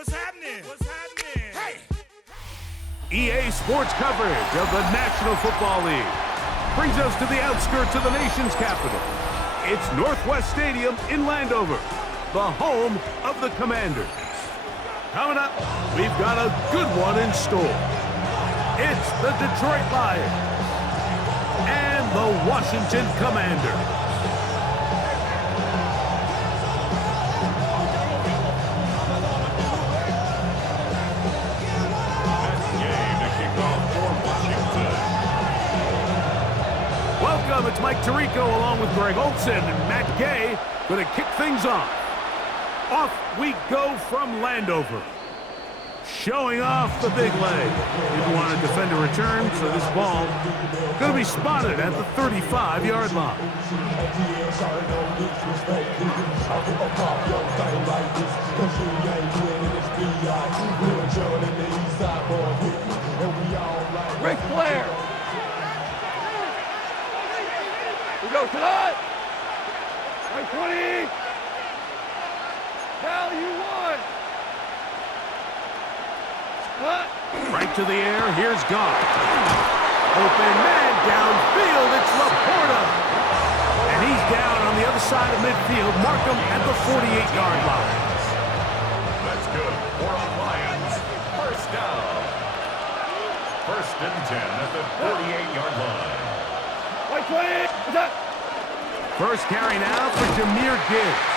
What's happening? What's happening? Hey! EA Sports coverage of the National Football League brings us to the outskirts of the nation's capital. It's Northwest Stadium in Landover, the home of the Commanders. Coming up, we've got a good one in store. It's the Detroit Lions and the Washington Commanders. Welcome, it's Mike Tirico along with Greg Olson and Matt Gay going to kick things off. Off we go from Landover. Showing off the big leg. Didn't want to defend a return, so this ball going to be spotted at the 35-yard line. Ric Flair. We go tonight. Right 20. Now you won. Right to the air, here's Goff. Open man downfield, it's Laporta. And he's down on the other side of midfield. Mark him at the 48-yard line. That's good for the Lions. First down. First and 10 at the 48-yard line. Right 20. What's that? First carry now for Jahmyr Gibbs.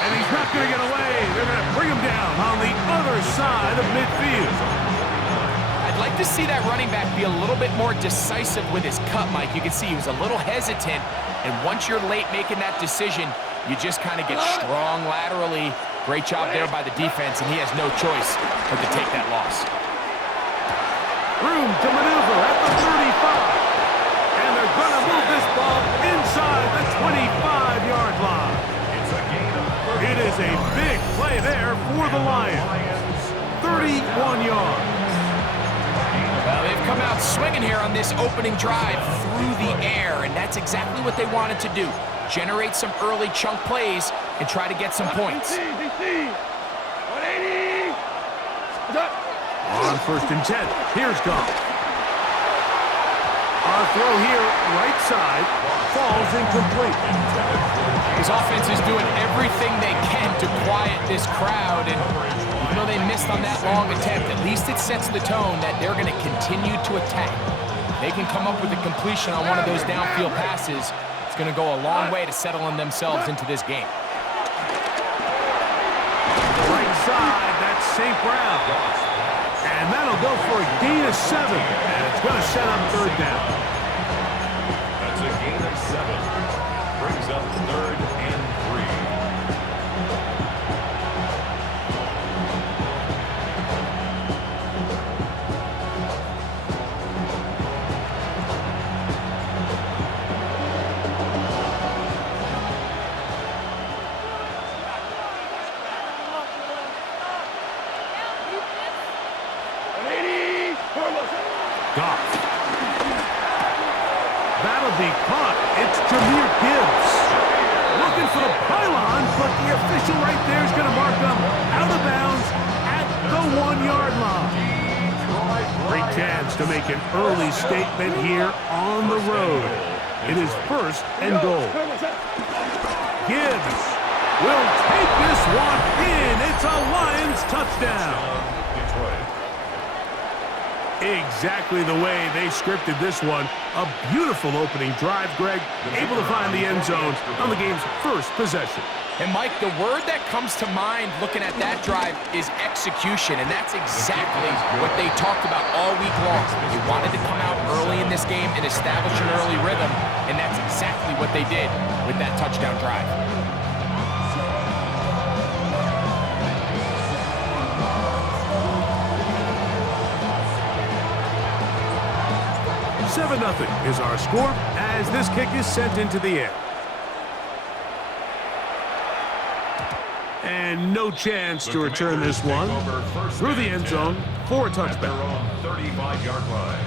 And he's not going to get away. They're going to bring him down on the other side of midfield. I'd like to see that running back be a little bit more decisive with his cut, Mike. You can see he was a little hesitant, and once you're late making that decision, you just kind of get strong laterally. Great job there by the defense, and he has no choice but to take that loss. Room to maneuver at the 35. And they're going to move this ball inside the 25-yard line. It is a big play there for the Lions. 31 yards. Well, they've come out swinging here on this opening drive through the air, and that's exactly what they wanted to do. Generate some early chunk plays and try to get some points. 180. On first and 10, here's Goff. Our throw here, right side, falls incomplete. His offense is doing everything they can to quiet this crowd, and even though they missed on that long attempt, at least it sets the tone that they're going to continue to attack. They can come up with a completion on one of those downfield passes. It's going to go a long way to settling themselves into this game. Right side, that's St. Brown. And that'll go for a gain of 7, and it's going to set up third down. That's a gain of 7. Brings up third and 3. Goff. That'll be caught. It's Jahmyr Gibbs. Looking for the pylon, but the official right there is going to mark him out of bounds at the 1-yard line. Great chance to make an early statement here on the road. It is first and goal. Gibbs will take this one in. It's a Lions touchdown. Exactly the way they scripted this one. A beautiful opening drive, Greg. Able to find the end zone on the game's first possession. And, Mike, the word that comes to mind looking at that drive is execution, and that's exactly what they talked about all week long. They wanted to come out early in this game and establish an early rhythm, and that's exactly what they did with that touchdown drive. 7-0 is our score as this kick is sent into the air. And no chance to return this one through the end zone for a touchback. 35-yard line.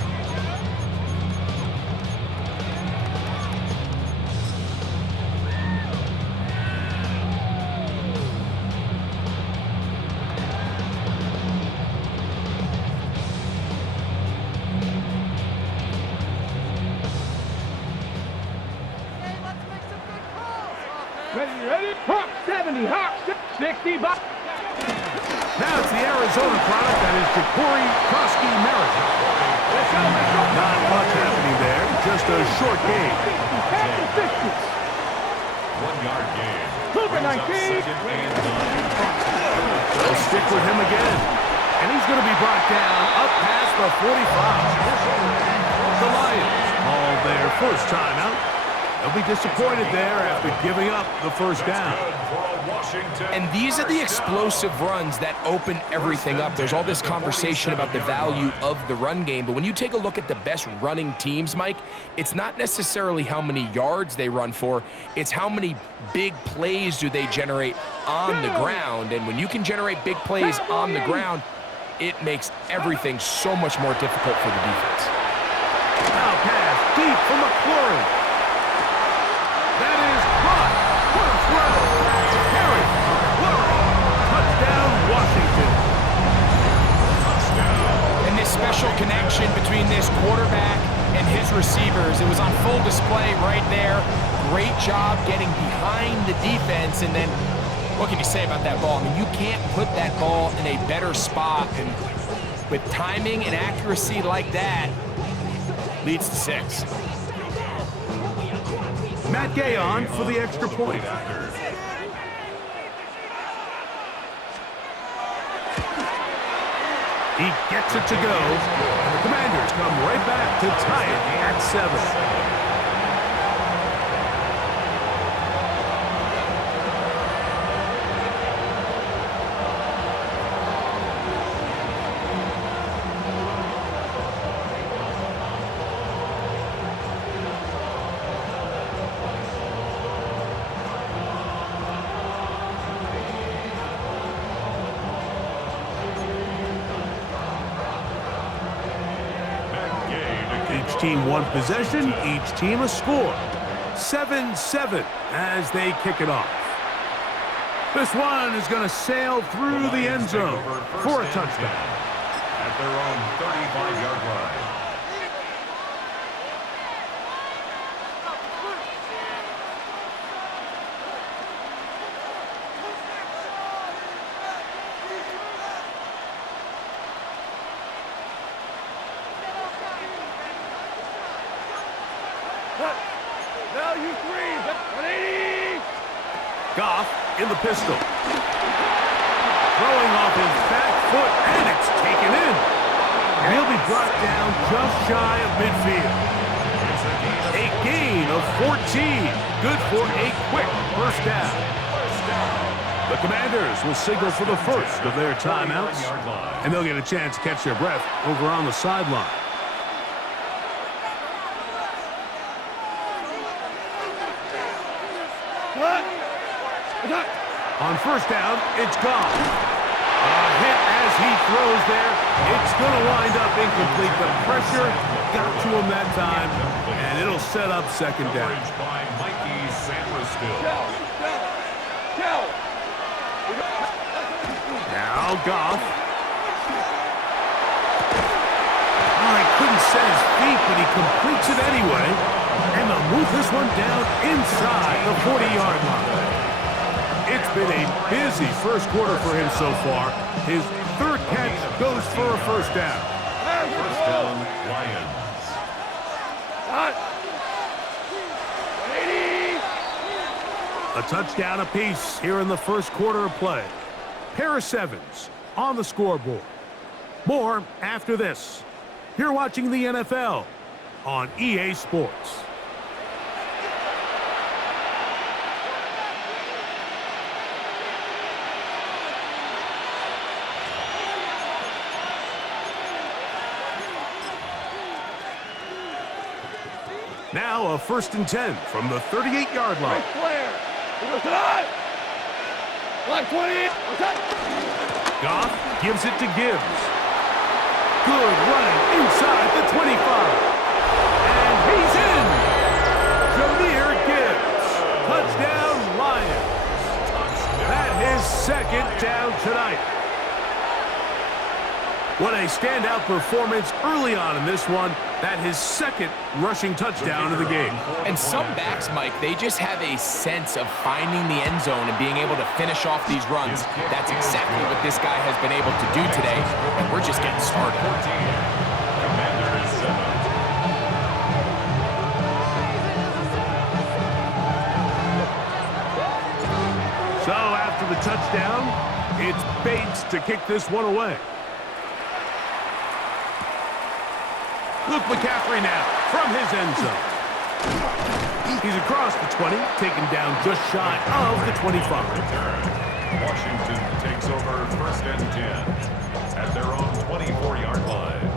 Hawk 70, Hawk 60, Bob. Now it's the Arizona product that is Ja'Cory Krosky-Merritt. Not much happening there, just a short game. 1-yard gain. Cooper 19. They'll stick with him again. And he's going to be brought down up past the 45. The Lions call their first timeout. They'll be disappointed there after giving up the first down. And these are the explosive runs that open everything up. There's all this conversation about the value of the run game, but when you take a look at the best running teams, Mike, it's not necessarily how many yards they run for, it's how many big plays do they generate on the ground. And when you can generate big plays on the ground, it makes everything so much more difficult for the defense. Now pass deep for McLaurin. That is caught. What a throw. Harry McLaurin. Touchdown, Washington. And this special connection between this quarterback and his receivers, it was on full display right there. Great job getting behind the defense, and then what can you say about that ball? I mean, you can't put that ball in a better spot, and with timing and accuracy like that, leads to 6. Matt Gay on for the extra point. He gets it to go, and the Commanders come right back to tie it at 7. Each team one possession, each team a score. 7-7 as they kick it off. This one is going to sail through the end zone for a touchdown. At their own 35-yard line. Now you 3, 180. Goff in the pistol. Throwing off his back foot, and it's taken in. And he'll be brought down just shy of midfield. A gain of 14. Good for a quick first down. The Commanders will signal for the first of their timeouts, and they'll get a chance to catch their breath over on the sideline. On first down, it's Goff. A hit as he throws there. It's going to wind up incomplete. The pressure got to him that time, and it'll set up second down. By Mikey Sammerstill. Now Goff. Oh, he couldn't set his feet, but he completes it anyway. And they'll move this one down inside the 40-yard line. It's been a busy first quarter for him so far. His third catch goes for a first down. First down, Lions. 180. A touchdown apiece here in the first quarter of play. Pair of 7s on the scoreboard. More after this. You're watching the NFL on EA Sports. Now a 1st and 10 from the 38-yard line. Flair. He goes to the Black 20. Goff gives it to Gibbs. Good running inside the 25. And he's in. Jahmyr Gibbs. Touchdown, Lions. That his second down tonight. What a standout performance early on in this one. That his second rushing touchdown of the game. And some backs, Mike, they just have a sense of finding the end zone and being able to finish off these runs. That's exactly what this guy has been able to do today, and we're just getting started. So after the touchdown, it's Bates to kick this one away. Luke McCaffrey now from his end zone. He's across the 20, taken down just shy of the 25. Washington takes over 1st and 10 at their own 24-yard line.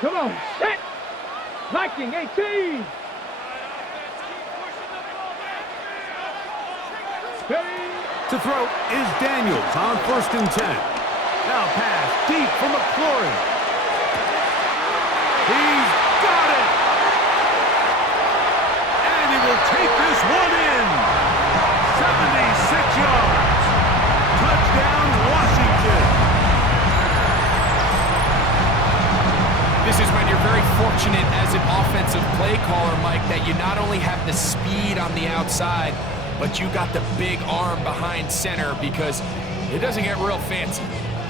Come on, set! Viking 18! To throw is Daniels on 1st and 10. Now pass deep for McLaurin. He's got it! And he will take this one in. 76 yards. Touchdown, Washington. This is when you're very fortunate as an offensive play caller, Mike, that you not only have the speed on the outside, but you got the big arm behind center, because it doesn't get real fancy.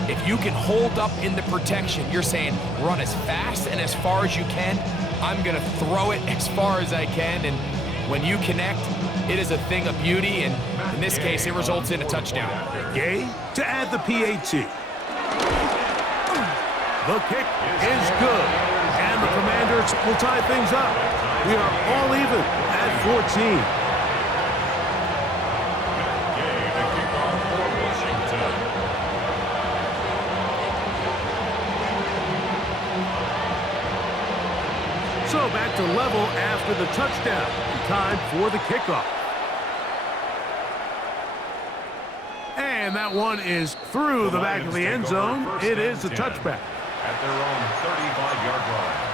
If you can hold up in the protection, you're saying run as fast and as far as you can. I'm going to throw it as far as I can, and when you connect, it is a thing of beauty, and in this case, it results in a touchdown. Gay to add the PAT. The kick is good, and the Commanders will tie things up. We are all even at 14. So back to level after the touchdown. Time for the kickoff. And that one is through the back of the end zone. It is a touchback. At their own 35-yard line.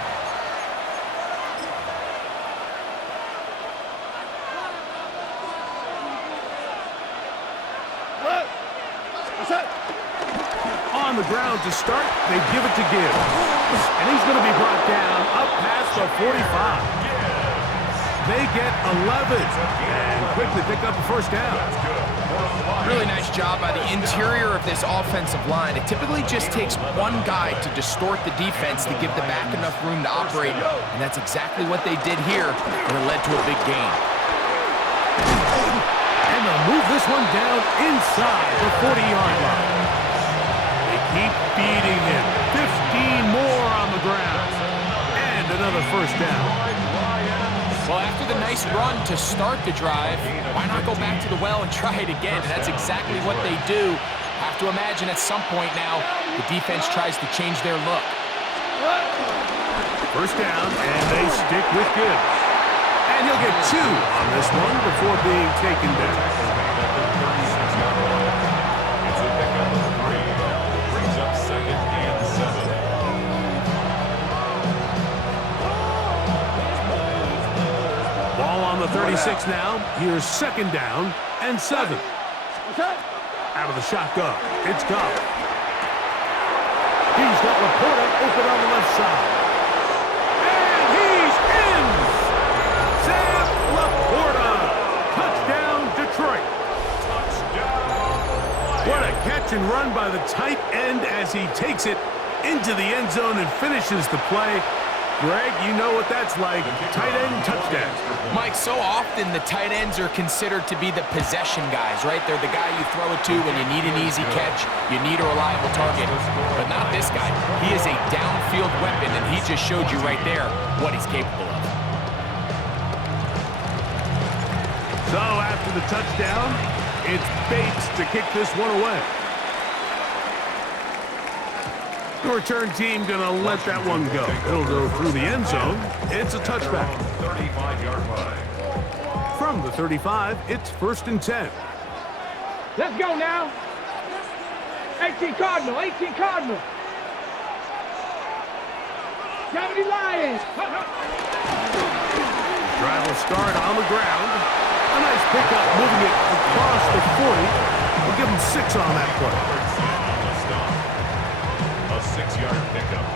On the ground to start, they give it to Gibbs. And he's going to be brought down up past the 45. They get 11 and quickly pick up a first down. Really nice job by the interior of this offensive line. It typically just takes one guy to distort the defense to give the back enough room to operate, and that's exactly what they did here, and it led to a big gain. And they'll move this one down inside the 40-yard line. They keep feeding him. 15 more on the ground. And another first down. Well, after the nice run to start the drive, why not go back to the well and try it again? And that's exactly what they do. Have to imagine at some point now, the defense tries to change their look. First down, and they stick with Gibbs. And he'll get 2 on this one before being taken down. It's a pickup of 3. Brings up 2nd and 7. Ball on the 36 now. Here's 2nd down and 7. Out of the shotgun, it's Goff. He's got Laporta open on the left side. And he's in! Sam Laporta! Touchdown, Detroit. What a catch and run by the tight end as he takes it into the end zone and finishes the play. Greg, you know what that's like. Tight end touchdown. Mike, so often the tight ends are considered to be the possession guys, right? They're the guy you throw it to when you need an easy catch, you need a reliable target. But not this guy. He is a downfield weapon, and he just showed you right there what he's capable of. So after the touchdown, it's Bates to kick this one away. The return team going to let that one go. It'll go through the end zone. It's a touchback. 35-yard line. From the 35, it's 1st and 10. Let's go now. 18 Cardinal, 18 Cardinal. Germany Lions. Drive will start on the ground. A nice pickup moving it across the 40. We'll give him 6 on that play. A 6-yard pickup.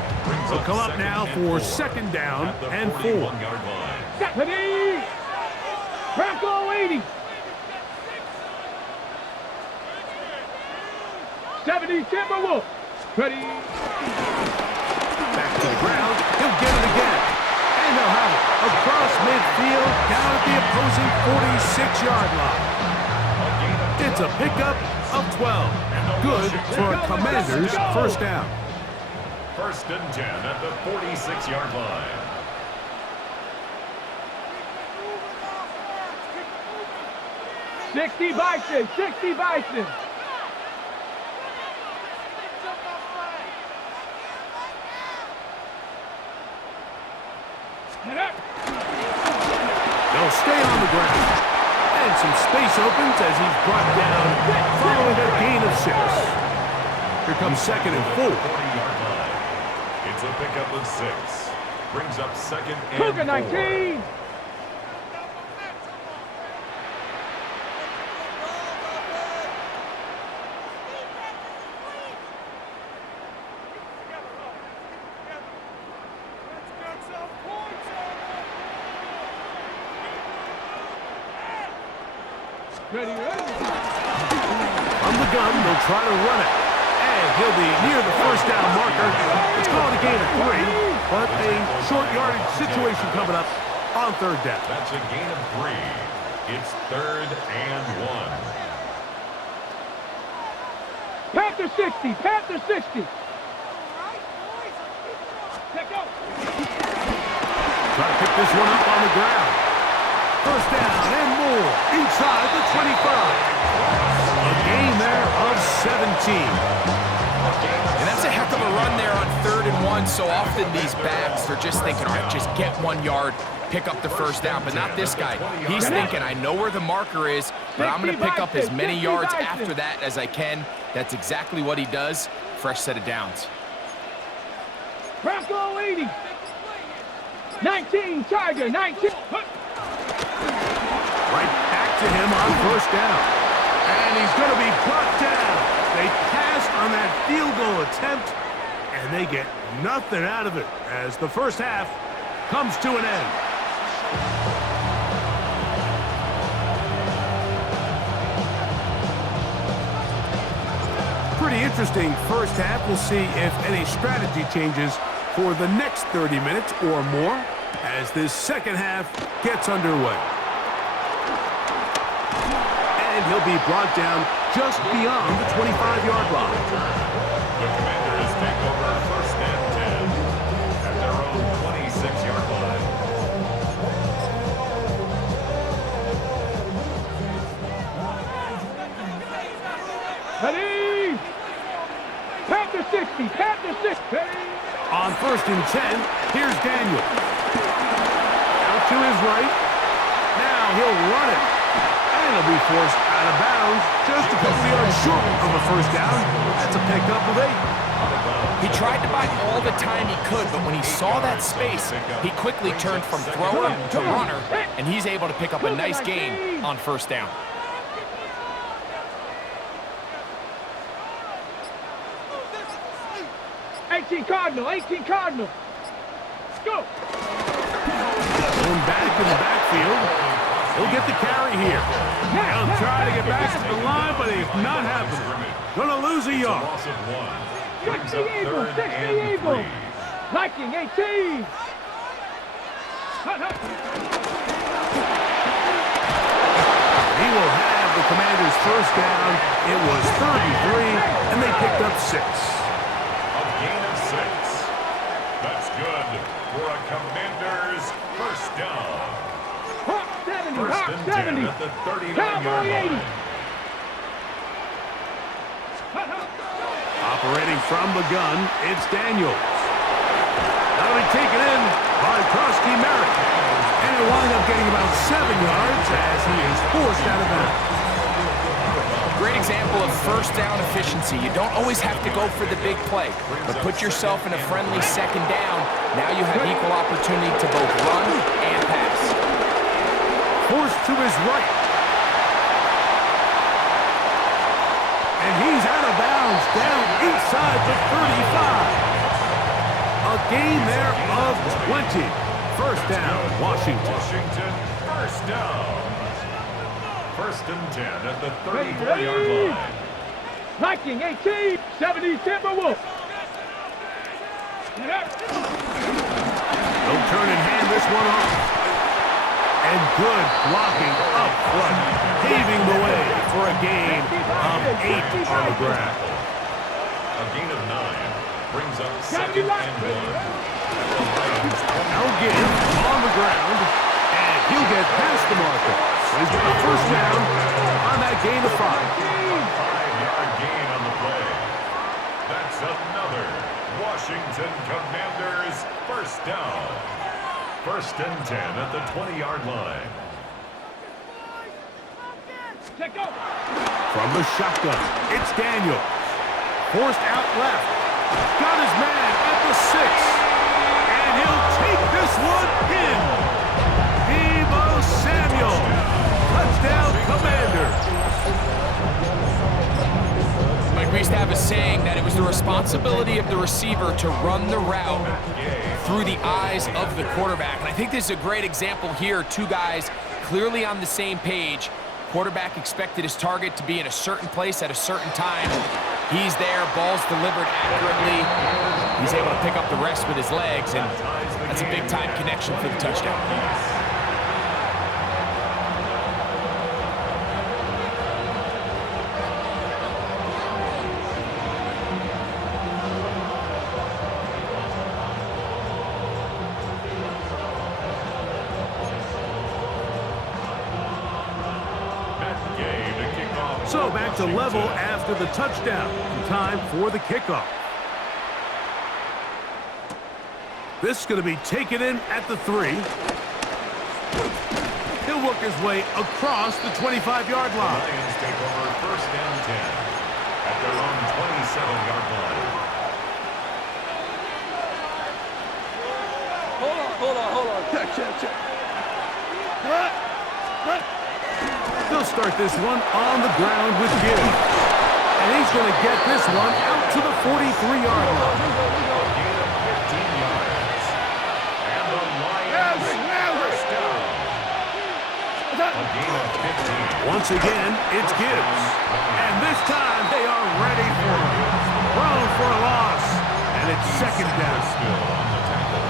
They'll come up now for 2nd down and 4. Ready? Bronco 80. 70 Timberwolves. Ready? Back to the ground. He'll get it again. And they'll have it across midfield down at the opposing 46-yard line. It's a pickup of 12. Good for a Commanders first down. 1st and 10 at the 46-yard line. Sixty Bison. 60 Bison. They'll stay on the ground. And some space opens as he's brought down following a gain of 6. Here comes 2nd and 4. 40-yard line. It's a pickup of 6. Brings up 2nd and 4. Cougar 19. Ready, ready. From the gun, they'll try to run it. And he'll be near the first down marker. It's called a gain of 3, but a short yardage situation coming up on 3rd down. That's a gain of 3. It's 3rd and 1. Panther 60. Panther 60. Let go. Try to pick this one up on the ground. First down and more inside the 25. A gain there of 17. And that's a heck of a run there on 3rd and 1. So often these backs, they're just thinking, all right, just get 1 yard, pick up the first down. But not this guy. He's thinking, I know where the marker is, but I'm going to pick up as many yards after that as I can. That's exactly what he does. Fresh set of downs. Bronco 80. 19 Tiger 19. Right back to him on first down. And he's going to be brought down. They passed on that field goal attempt, and they get nothing out of it as the first half comes to an end. Pretty interesting first half. We'll see if any strategy changes for the next 30 minutes or more as this second half gets underway. And he'll be brought down just beyond the 25-yard line. The Commanders take over 1st and 10 at their own 26-yard line. Ready? Panther 60. Panther 60. Ready? On 1st and 10, here's Daniel. Out to his right. Now he'll run it. And he'll be forced out of bounds just a couple yards short of a first down. That's a pickup of 8. He tried to buy all the time he could, but when he saw that space, he quickly turned from thrower to runner, and he's able to pick up a nice gain on first down. Cardinal. 18 Cardinal. Go. Going back in the backfield. He'll get the carry here. He'll try to get back to the line, but it's not happening. Gonna lose a yard. Loss of 1. 60 Eagles. 60 Eagles. Viking 18. He will have the Commanders' first down. It was 33, and they picked up 6. Gain of 6. That's good for a Commanders first down. Hawk 70. First Hawk and 70. 10 at the 39-yard Cowboy 80. line. Operating from the gun, it's Daniels. That'll be taken in by Krosky Merritt. And he'll wind up getting about 7 yards as he is forced out of bounds. Great example of first down efficiency. You don't always have to go for the big play, but put yourself in a friendly second down. Now you have equal opportunity to both run and pass. Forced to his right. inside the 35. A gain there of 20. First down, Washington. First down. First and 10 at the 34-yard line. Viking 18, 70 Timberwolves. They'll turn and hand this one off. And good blocking up front, paving the way for a gain of 8 on the ground. A gain of 9 brings up second and 1. Now Gibbs on the ground, and he'll get past the marker. So he's got a first down on that gain of 5. 5-yard gain on the play. That's another Washington Commanders first down. First and 10 at the 20-yard line. From the shotgun, it's Daniels. Forced out left. Got his man at the 6. And he'll take this one in. Deebo Samuel. Touchdown, Commanders. Like we used to have a saying that it was the responsibility of the receiver to run the route through the eyes of the quarterback. And I think this is a great example here. Two guys clearly on the same page. Quarterback expected his target to be in a certain place at a certain time. He's there, ball's delivered accurately. He's able to pick up the rest with his legs, and that's a big-time connection for the touchdown. So back to level after the touchdown. Time for the kickoff. This is going to be taken in at the 3. He'll work his way across the 25-yard line. Lions take over first and 10 at their own 27-yard line. Hold on. Check. They'll start this one on the ground with Gibbs. And he's going to get this one out to the 43-yard line. A gain of 15 yards. And the Lions first down. A gain of 15. Once again, it's Gibbs. And this time they are ready for him. Thrown for a loss. And it's second down. Still on the tackle.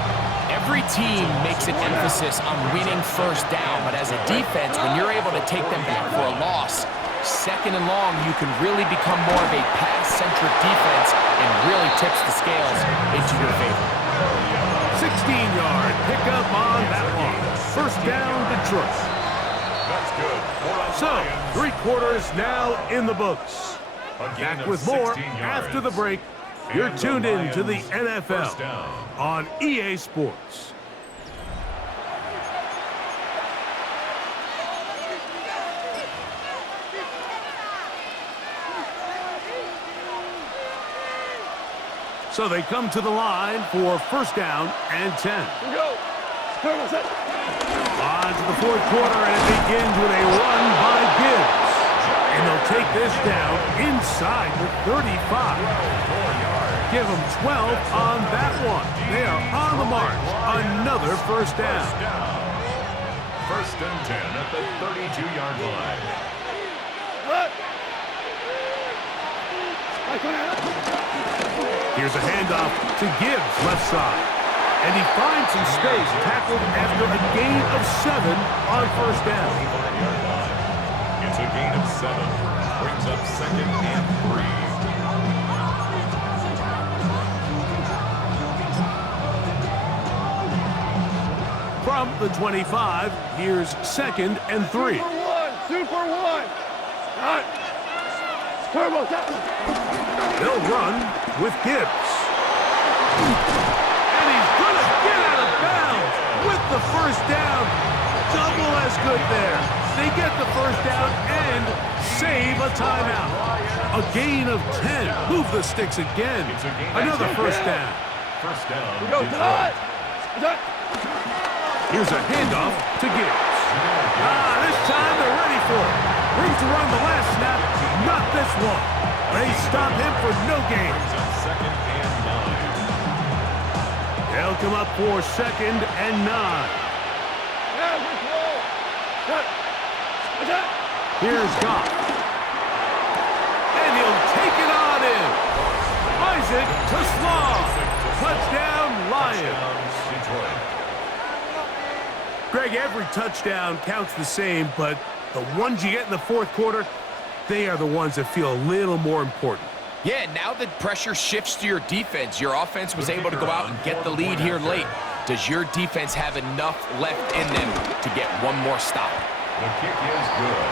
Every team makes an emphasis on winning first down, but as a defense, when you're able to take them back for a loss, second and long, you can really become more of a pass-centric defense and really tips the scales into your favor. 16-yard pickup on that one. First down, Detroit. That's good. So, 3 quarters now in the books. Back with more after the break. You're tuned in to the NFL on EA Sports. So they come to the line for first down and 10. Go. On to the 4th quarter, and it begins with a run by Gibbs. And they'll take this down inside the 35. Give them 12 on that one. They are on the march. Another first down. First and 10 at the 32-yard line. Here's a handoff to Gibbs, left side. And he finds some space, tackled after a gain of 7 on first down. It's a gain of 7. Brings up second and 3. From the 25, here's second and 3. Super one. Turbo tackle. They'll run with Gibbs. And he's going to get out of bounds with the first down. Double as good there. They get the first down and save a timeout. A gain of 10. Move the sticks again. Another first down. First down. Go, Here's a handoff to Gibbs. This time they're ready for it. Room to run the last snap, not this one. They stop him for no gain. Second and 9. They'll come up for 2nd and 9. Here's Goff. And he'll take it on in. Isaac to Slaw. Touchdown, Lions. Detroit. Greg, every touchdown counts the same, but the ones you get in the fourth quarter, they are the ones that feel a little more important. Yeah, now the pressure shifts to your defense. Your offense was able to go out and get the lead here late. Does your defense have enough left in them to get one more stop? The kick is good.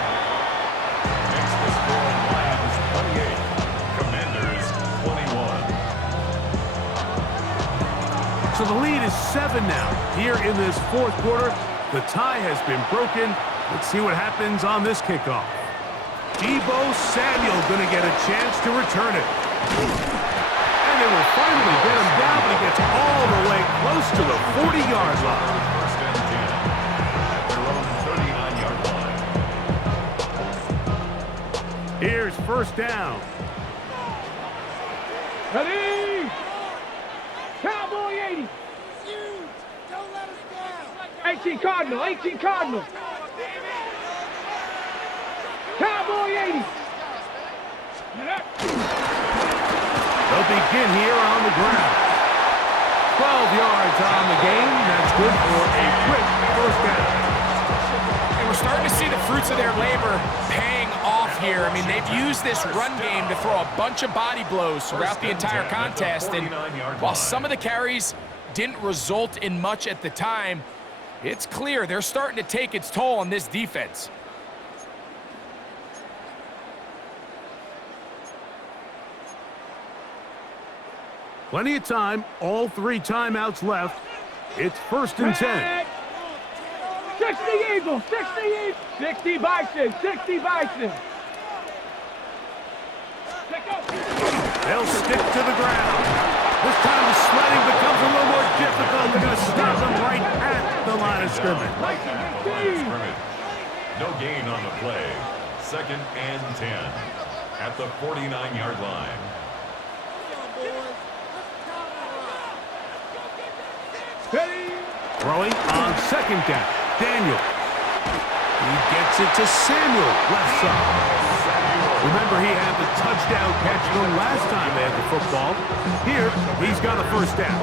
Makes the score Lions 28, Commanders 21. So the lead is 7 now. Here in this fourth quarter, the tie has been broken. Let's see what happens on this kickoff. Deebo Samuel going to get a chance to return it. And they will finally get him down, but he gets all the way close to the 40-yard line. First and 10 at their own 39-yard line. Here's first down. Ready? Cowboy 80. Don't let us down. 18 Cardinal, 18 Cardinal. Cowboy 80. They'll begin here on the ground. 12 yards on the game. That's good for a quick first down. And we're starting to see the fruits of their labor paying off here. I mean, they've used this run game to throw a bunch of body blows throughout the entire contest. And while some of the carries didn't result in much at the time, it's clear they're starting to take its toll on this defense. Plenty of time. All 3 timeouts left. It's first and 10. 60 Eagles, 60 Eagles. 60 Bison, 60 Bison. They'll stick to the ground. This time the sledding becomes a little more difficult. They're going to stop them right at the line of scrimmage. No gain on the play. Second and 10 at the 49-yard line. Throwing on second down. Daniel. He gets it to Samuel, left side. Remember, he had the touchdown catch the last time they had the football. Here, he's got a first down.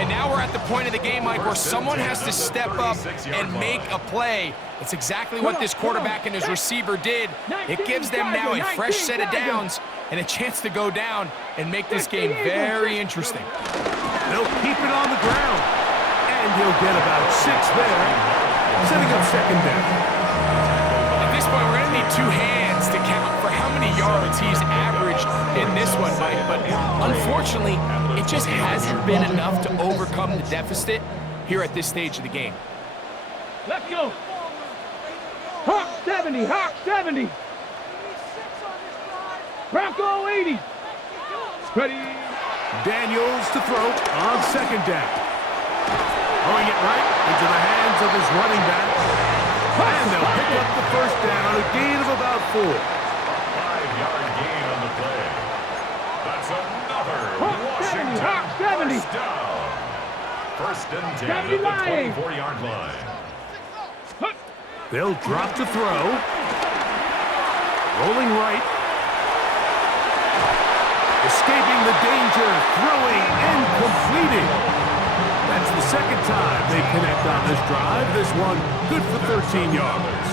And now we're at the point of the game, Mike, where someone has to step up and make a play. It's exactly what this quarterback and his receiver did. It gives them now a fresh set of downs and a chance to go down and make this game very interesting. They'll keep it on the ground. And he'll get about 6 there, setting up second down. At this point, we're going to need 2 hands to count for how many yards he's averaged in this one, Mike. But unfortunately, it just hasn't been enough to overcome the deficit here at this stage of the game. Let's go. Hawk 70, Hawk 70. Bronco 80. Ready. Daniels to throw on second down. Throwing it right into the hands of his running back. And they'll pick up the first down, a gain of about 4. 5-yard gain on the play. That's another Washington Hawk 70. first down. First and 10 at the 24-yard line. They'll drop to throw. Rolling right. Escaping the danger, throwing and completing. That's the second time they connect on this drive. This one good for 13 yards.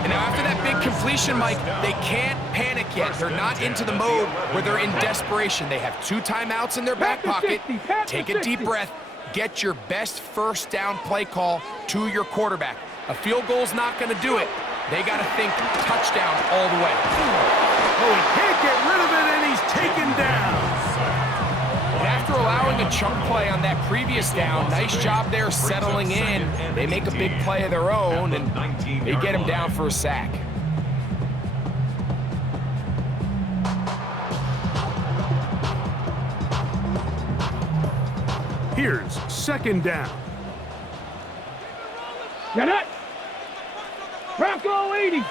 And now after that big completion, Mike, they can't panic yet. They're not into the mode where they're in desperation. They have 2 timeouts in their back pocket. Take a deep breath. Get your best first down play call to your quarterback. A field goal's not going to do it. They got to think touchdown all the way. Oh, he can't get rid of it, and he's taken down. And after allowing a chunk play on that previous down, nice job there settling in. They make a big play of their own, and they get him down for a sack. Here's second down. Get it. Bronco 80.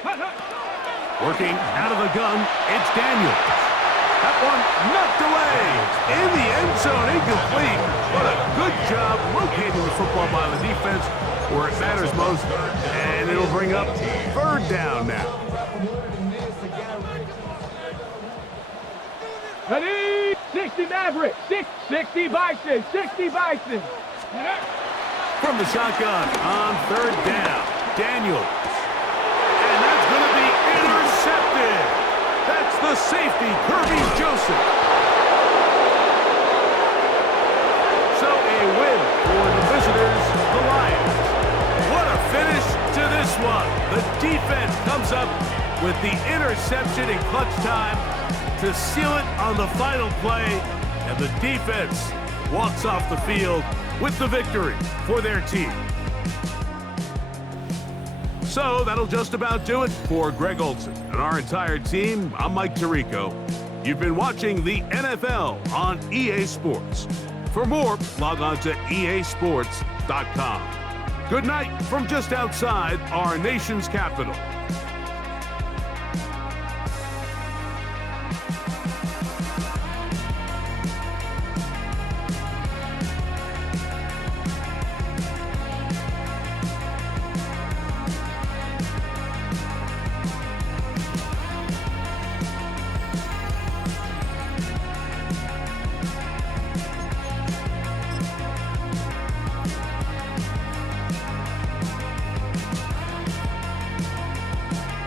Working out of the gun, it's Daniels. That one knocked away. In the end zone, incomplete. But a good job locating the football by the defense where it matters most. And it'll bring up third down now. Ready? 60 Maverick. 60 Bison. 60 Bison. From the shotgun on third down, Daniels. And that's going to be intercepted. That's the safety, Kirby Joseph. So a win for the visitors, the Lions. What a finish to this one. The defense comes up with the interception in clutch time to seal it on the final play, and the defense walks off the field with the victory for their team. So that'll just about do it for Greg Olson and our entire team. I'm Mike Tirico. You've been watching the NFL on EA Sports. For more, log on to easports.com. Good night from just outside our nation's capital.